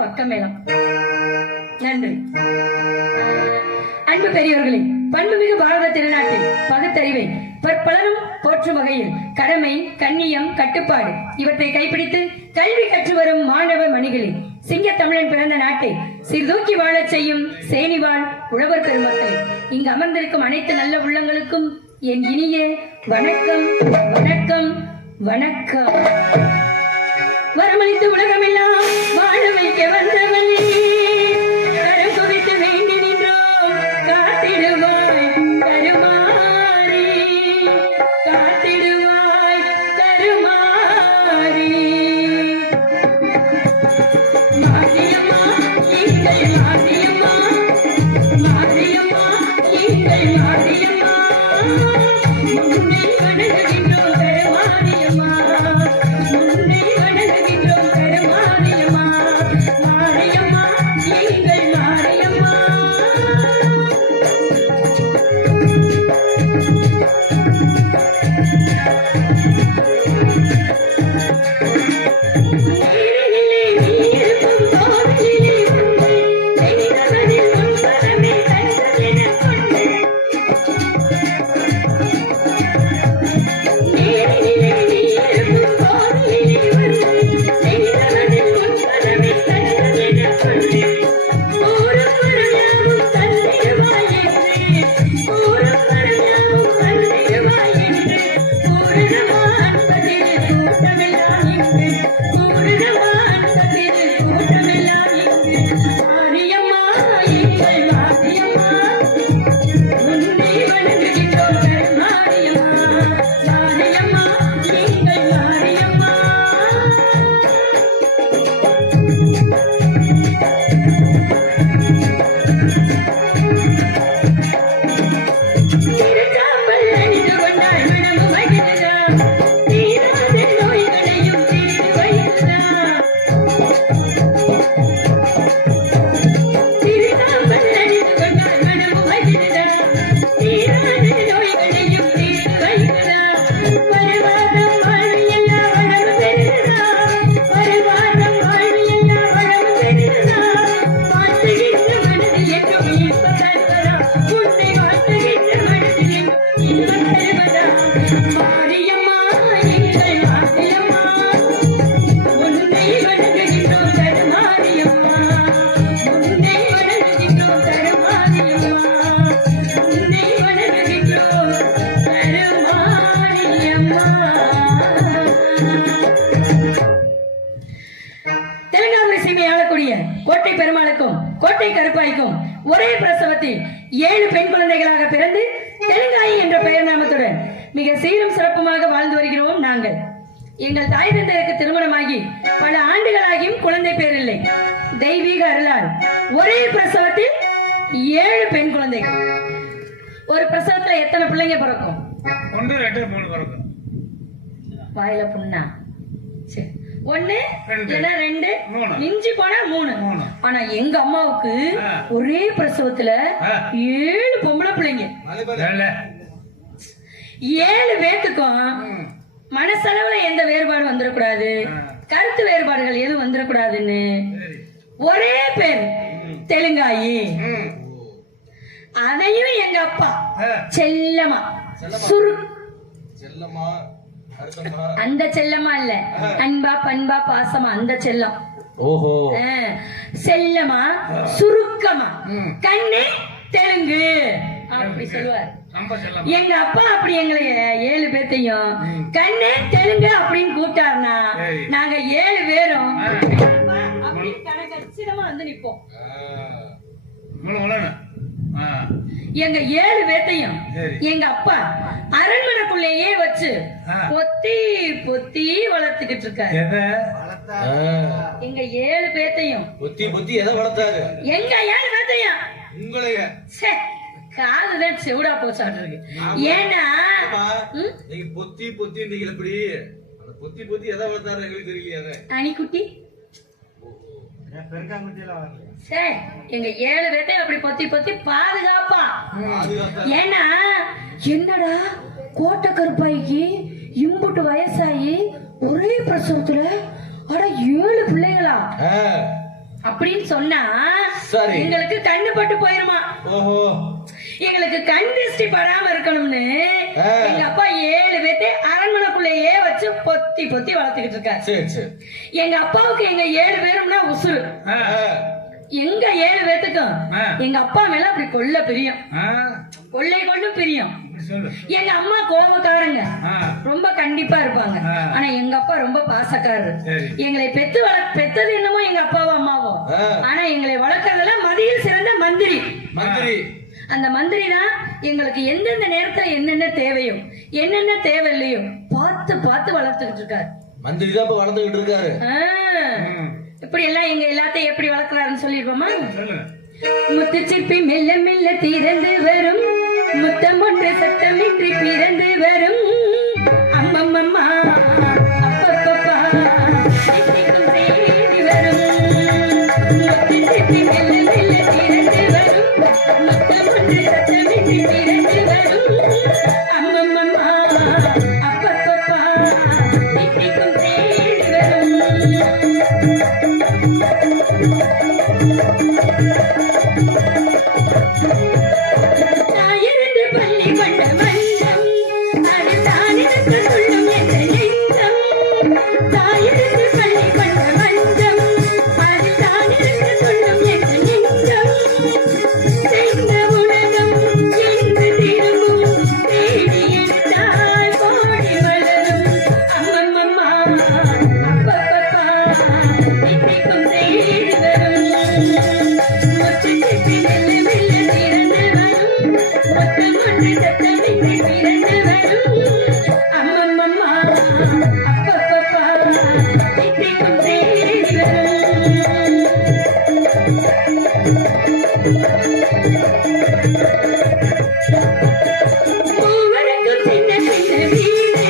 பக்கமேளம். நன்றி. அன்பு பெரியவர்களே, பண்புமிகு பாரத திருநாட்டில் பகுத்தறிவை பற்பலரும் போற்றும் வகையில் கடமை, கண்ணியம், கட்டுப்பாடு இவற்றை கைப்பிடித்து கல்வி கற்று வரும் மாணவ மணிகளே, சிங்க தமிழன் பிறந்த நாட்டை சீர்தூக்கி வாழச் செய்யும் சேனிவாழ் உழவர் பெருமக்களே, இங்கு அமர்ந்திருக்கும் அனைத்து நல்ல உள்ளங்களுக்கும் என் இனிய வணக்கம் வணக்கம் வணக்கம். வரமளித்து உலகமெல்லாம் வாழ வைக்க வந்தவனே, கரம் குவித்து வேண்டி நின்றோம் காத்திடுவாய் கருமாறி, காத்திடுவாய் கருமாறி. மாரியம்மா எங்கள் மாரியம்மா, மாரியம்மா எங்கள் மாரியம்மா, முன்னே வணங்குகின்றோம் கருமாரியம்மா, முன்னே வணங்குகின்றோம் கருமாரியம்மா. இருக்கக்கூடிய கோட்டை பெருமாளுக்கும் கோட்டை கருப்பாய்க்கும் ஒரே பிரசவத்தில் 7 பெண் குழந்தைகளாக பிறந்து தெலுங்காயி என்ற பெயர் நாமத்துடன் மிக சீரும் சிறப்புமாக வாழ்ந்து வருகிறோம் நாங்கள். எங்கள் தாய் தந்தையருக்கு திருமணமாகி பல ஆண்டுகளாகியும் குழந்தை பேர் இல்லை. தெய்வீக அருளால் ஒரே பிரசவத்தில் 7 பெண் குழந்தைகள். ஒரு பிரசவத்துல எத்தனை பிள்ளைங்க பிறக்கும்? 1 2 3 பிறக்கும். வாயில புண்ணா? சரி, 1 இல்ல 2 மிஞ்சி போனா 3. ஆனா எங்க அம்மாவுக்கு ஒரே பிரசவத்துல 7 பொம்பளை பிள்ளைங்க. 7 பேத்துக்கும் மனசளவுல எந்த வேறுபாடு வந்துடக்கூடாது, கருத்து வேறுபாடுகள் எதுவும் வந்துடக்கூடாதுன்னு ஒரே பேர் தெலுங்காயி. அதையும் எங்க அப்பா செல்லமா அந்த செல்லமா இல்ல, அன்பா பண்பா பாசமா அந்த செல்லம். ஓஹோ, செல்லமா சுருக்கமா கண்ணு தெலுங்கு அப்படி சொல்லுவார் எங்க அப்பா. அப்படி எங்களை 7 பேர்த்தையும் கண்ணு தெலுங்கு அப்படின்னு கூப்பிட்டாருன்னா நாங்க 7 பேரும் கச்சிதமா வந்து நிப்போம். எங்க 7 பேர்த்தையும் எங்க அப்பா அரண்மனைக்குள்ளேயே வச்சு பொத்தி பொத்தி வளர்த்துக்கிட்டு இருக்காரு. எங்க 7 பேர்த்தையும் பொத்தி பொத்தி எதை வளர்த்தாரு? எங்க 7 பேர்த்தையும் உங்களைய காதுதான் செவிடா போச்சாட்டு. ஏன்னா நீங்க பொத்தி பொத்தி எப்படி பொத்தி பொத்தி எதை வளர்த்தாரு எங்களுக்கு தெரியலையா? அணிக்குட்டி எங்க 7 பேர்த்தையும் அப்படி பொத்தி பொத்தி பாதுகாப்பா. ஏன்னா என்னடா கோட்டை கருப்பாய்க்கு இம்புட்டு வயசாகி ஒரே பிரசவத்துல அட 7 பிள்ளைகளா அப்படின்னு சொன்னா எங்களுக்கு கண்ணு பட்டு போயிருமா. எங்களுக்கு கண் திருஷ்டி படாம இருக்கணும்னு எங்க அப்பா 7 பேர்த்தை அரண்மனைக்குள்ளேயே வச்சு பொத்தி பொத்தி வளர்த்துக்கிட்டு இருக்காரு. எங்க அப்பாவுக்கு எங்க 7 பேரும்னா உசுறு. எங்க 7 பேத்துக்கும் எங்க அப்பா மேல அப்படி கொள்ள பிரியம், கொள்ளை கொள்ளும் பிரியம். எங்க அம்மா கோபக்காரங்க, ரொம்ப கண்டிப்பா இருப்பாங்க. ஆனா எங்க அப்பா ரொம்ப பாசக்காரரு. எங்களை பெத்தது என்னமோ எங்க அப்பாவோ அம்மாவோ, ஆனா எங்களை வளர்க்கறதுல மதியில் சிறந்த மந்திரி. அந்த மந்திரி தான் எங்களுக்கு எந்தெந்த நேரத்துல என்னென்ன தேவையோ என்னென்ன தேவையில்லையோ பார்த்து பார்த்து வளர்த்துக்கிட்டு இருக்காரு. மந்திரி தான் வளர்த்துக்கிட்டு இருக்காரு. இப்படி எல்லாம் எங்க எல்லாத்தையும் எப்படி வளர்க்கிறாருன்னு சொல்லிருப்போமா? முத்து சிப்பி மெல்ல மெல்ல திறந்து வரும், முத்தம் ஒன்று சத்தமின்றி பிறந்து வரும். அம்மம்மம்மா அப்பப்பப்பா தேடி வரும். முத்து சிப்பி மெல்ல மெல்ல திறந்து வரும், முத்தம் ஒன்று சத்தமின்றி பிறந்து வரும். அம்மம்மம்மா அப்பப்பப்பா திட்டிக்கும் தேடி வரும். தாயிருந்து பள்ளி கொண்ட மன்னம் அது தானிருந்து சொல்லும் என்ற நெஞ்சம். தாயிருந்து பள்ளி கொண்ட மன்னம் அது தானிருந்து சொல்லும் என்ற நெஞ்சம். செய்த உலகம் என்று திரும்பும் தேடி எடுத்தால் கோடி வளரும். அம்மம்மம்மா அப்பப்பப்பா திட்டிக்கும் தேடி வரும். முத்து சிப்பி மெல்ல மெல்ல திறந்து வரும், முத்தம் ஒன்று சத்தமின்றி பிறந்து வரும். அம்மம்மம்மா அப்பப்பப்பா திட்டிக்கும் தேடி வரும். மூவருக்கும் சின்ன சின்ன வீடு,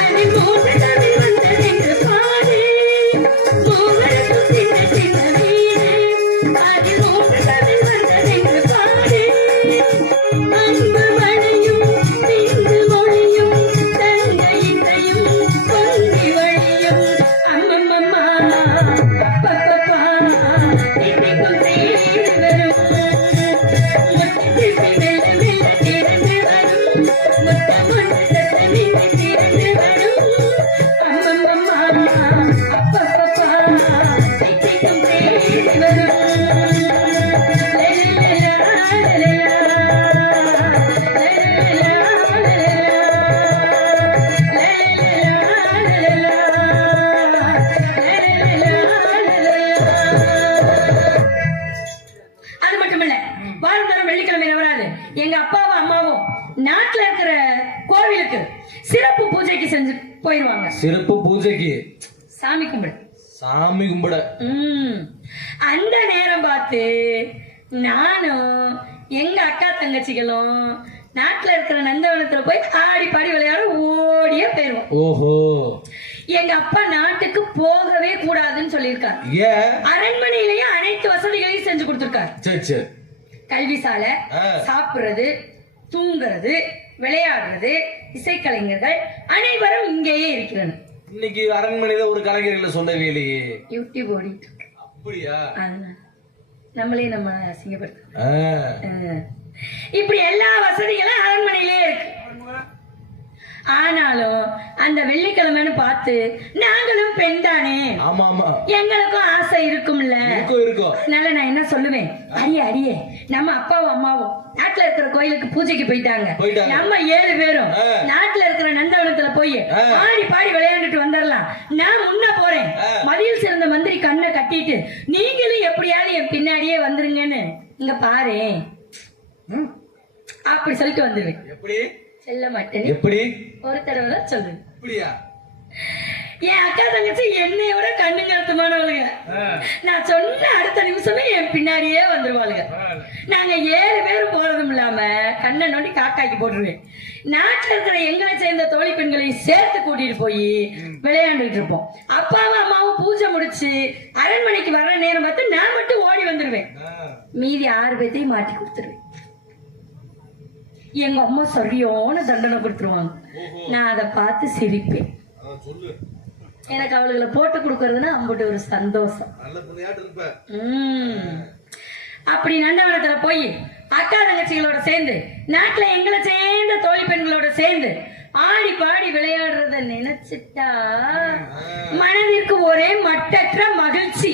அது 3 தமிழ் வந்ததென்று பாடு. மூவருக்கும் சின்ன சின்ன வீடு, சிறப்பு பூஜைக்கு சாமி கும்பிட. சாமி கும்பிட. அந்த நேரம் பார்த்து நானும் எங்க அக்கா தங்கச்சிகளும் நாட்டுல இருக்கிற நந்தவனத்துல போய் ஆடி பாடி விளையாட ஓடியே போயிருவோம். ஓஹோ. எங்க அப்பா நாட்டுக்கு போகவே கூடாதுன்னு சொல்லியிருக்காரு. ஏன்? அரண்மனையிலேயே அனைத்து வசதிகளையும் செஞ்சு கொடுத்திருக்காரு. சரி சரி. கல்வி சாலை, சாப்பிடுறது, தூங்குறது, விளையாடுறது, இசைக்கலைஞர்கள் அனைவரும் இங்கேயே இருக்கிறாங்க. இன்னைக்கு அரண்மனையில ஒரு கலைஞர்களை சொல்லவே இல்லையே. யூடியூப் ஓடிட்டு. அப்படியா? நம்மளே நம்ம அசிங்கப்படுத்த. இப்படி எல்லா வசதிகளும் அரண்மனையிலே இருக்கு. ஆனாலும் அந்த வெள்ளிக்கிழமைன்னு பார்த்து நாங்களும் பெண் தானே, எங்களுக்கும் ஆசை இருக்கும்ல. அதனால நான் என்ன சொல்லுவேன், அடியே நம்ம அப்பாவும் அம்மாவும் நாட்டுல இருக்கிற கோயிலுக்கு பூஜைக்கு போயிட்டாங்க. நம்ம 7 பேரும் நாட்டுல இருக்கிற நந்தவனத்துல போய் ஆடி பாடி விளையாண்டுட்டு வந்துடலாம். நான் முன்ன போறேன், மதியில் சிறந்த மந்திரி கண்ணை கட்டிட்டு நீங்களும் எப்படியாவது என் பின்னாடியே வந்துருங்கன்னு இங்க பாரு அப்படி சொல்லிட்டு வந்துருவேன். எப்படி செல்ல மாட்டேன், எப்படி ஒரு தடவை தான் சொல்லுவேன். அப்படியா? என் அக்கா தங்கச்சி என்னையோட கண்ணு கருத்துமானவளுங்க. நான் சொன்ன அடுத்த நிமிஷமே என் பின்னாடியே வந்துருவாளுங்க. நாங்க 7 பேரும் போறதும் இல்லாம கண்ணை நோண்டி காக்காக்கி போட்டுருவேன். நாட்டுல இருக்கிற எங்களை சேர்ந்த தோழி பெண்களையும் சேர்த்து கூட்டிட்டு போய் விளையாண்டுட்டு இருப்போம். அப்பாவும் அம்மாவும் பூஜை முடிச்சு அரண்மனைக்கு வர்ற நேரம் பார்த்து நான் மட்டும் ஓடி வந்துருவேன். மீதி 6 பேர்த்தையும் மாட்டி கொடுத்துருவேன். எங்க அம்மா சரியான தண்டனை கொடுத்துருவாங்க. நான் அதை பார்த்து சிரிப்பேன். எனக்கு அவளுகளை போட்டு கொடுக்கறதுன்னா அம்புட்டு ஒரு சந்தோஷம். அப்படி நந்தவனத்துல போய் அக்கா தங்கச்சிகளோட சேர்ந்து நாட்டுல எங்களை சேர்ந்த தோழி பெண்களோட சேர்ந்து ஆடி பாடி விளையாடுறத நினைச்சிட்டா மனதிற்கு ஒரே மட்டற்ற மகிழ்ச்சி.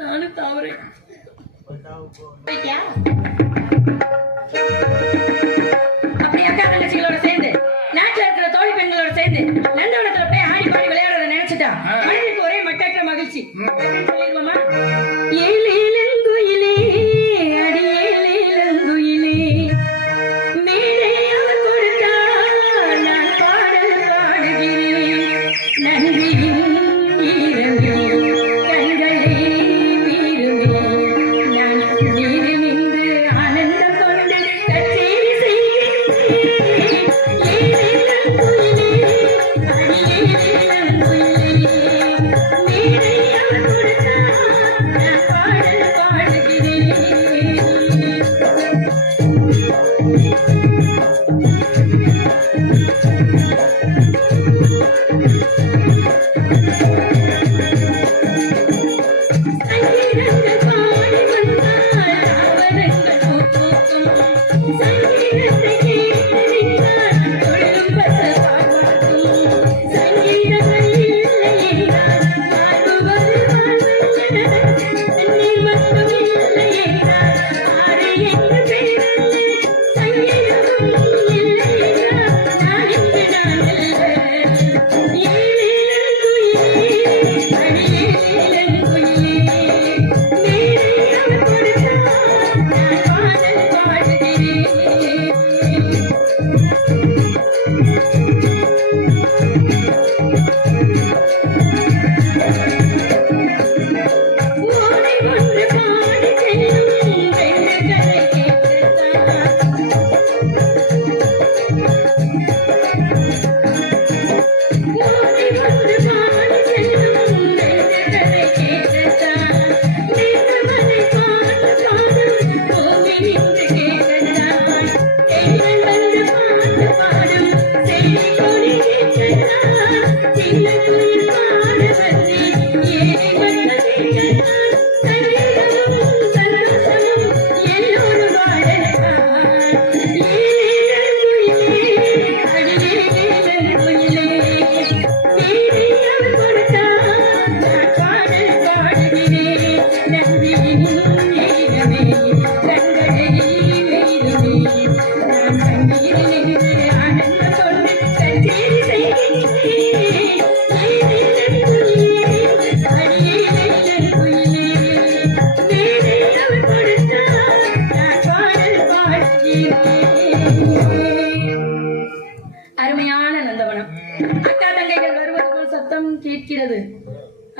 நானும் தவறேன். அப்படி அக்கா தங்கச்சிகளோட சேர்ந்து நாட்டுல இருக்கிற தோழி பெண்களோட சேர்ந்து நந்தவனத்துல போய் ஆடி பாடி விளையாடுறத நினைச்சிட்டா மனதிற்கு ஒரே மட்டற்ற மகிழ்ச்சி. சொல்லிடுவோமா? ஏழேலங்குயிலே அடியேலங்குயிலே மேடையாக கொடுத்தா நான் பாடல் பாடுகிறேன். நன்றியின் ஈரமே கண்களே வீருமே நான் நீரு நின்று ஆனந்தம் கொண்டு கச்சேரி செய்கிறேன். ஏழேலங்குயிலே அடியேலங்குயிலே மேடையாக கொடுத்தா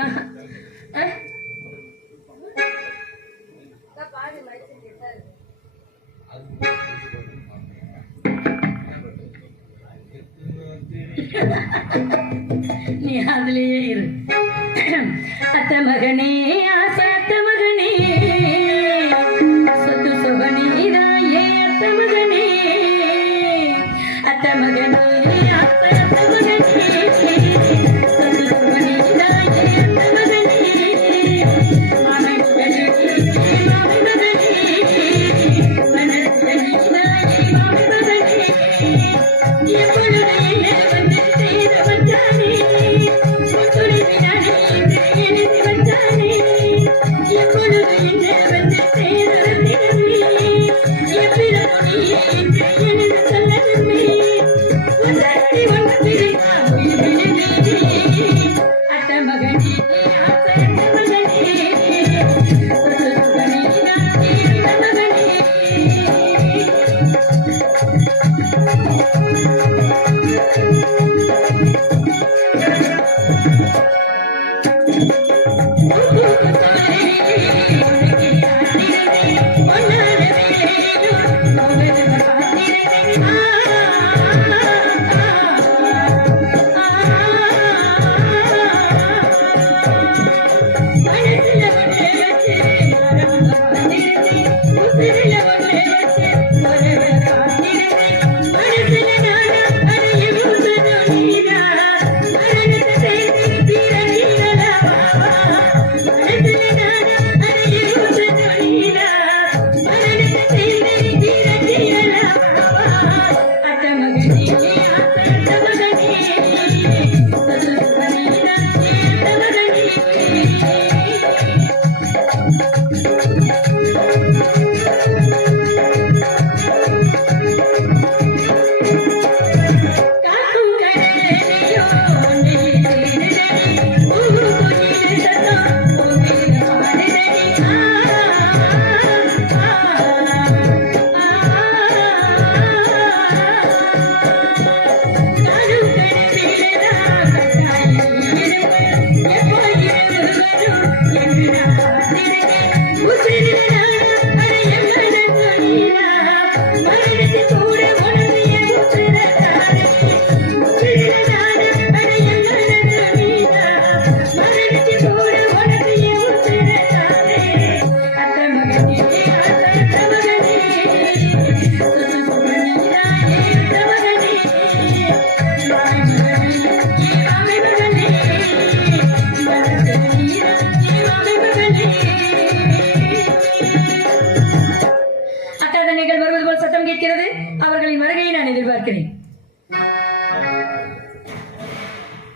அஹ், நீ அதுலயே இரு. அத்த மகனே ஆசை அத்த மகனே சொத்து சுகனீதாயே அத்த மகனே அத்த மகனே ஆசை அத்த மகனே சொத்து சுகனீதாயே அத்த மகனே மாமகளே மாமகளே மனசுலீதாயே மாமகளே எப்பொழுது என்ன வந்து செய்த வந்தானே முத்துரை வினானே எழுதி வந்தானே எப்பொழுது என்ன வந்து செய்த வந்தானே எப்பிரமணியே என்று எழுத சொல்லணுமே ஒன்றடி ஒன்று பிரித்தா உயிரினே அத்த மகனே ஆசை அத்த மகனே சுகனே நானே மகனே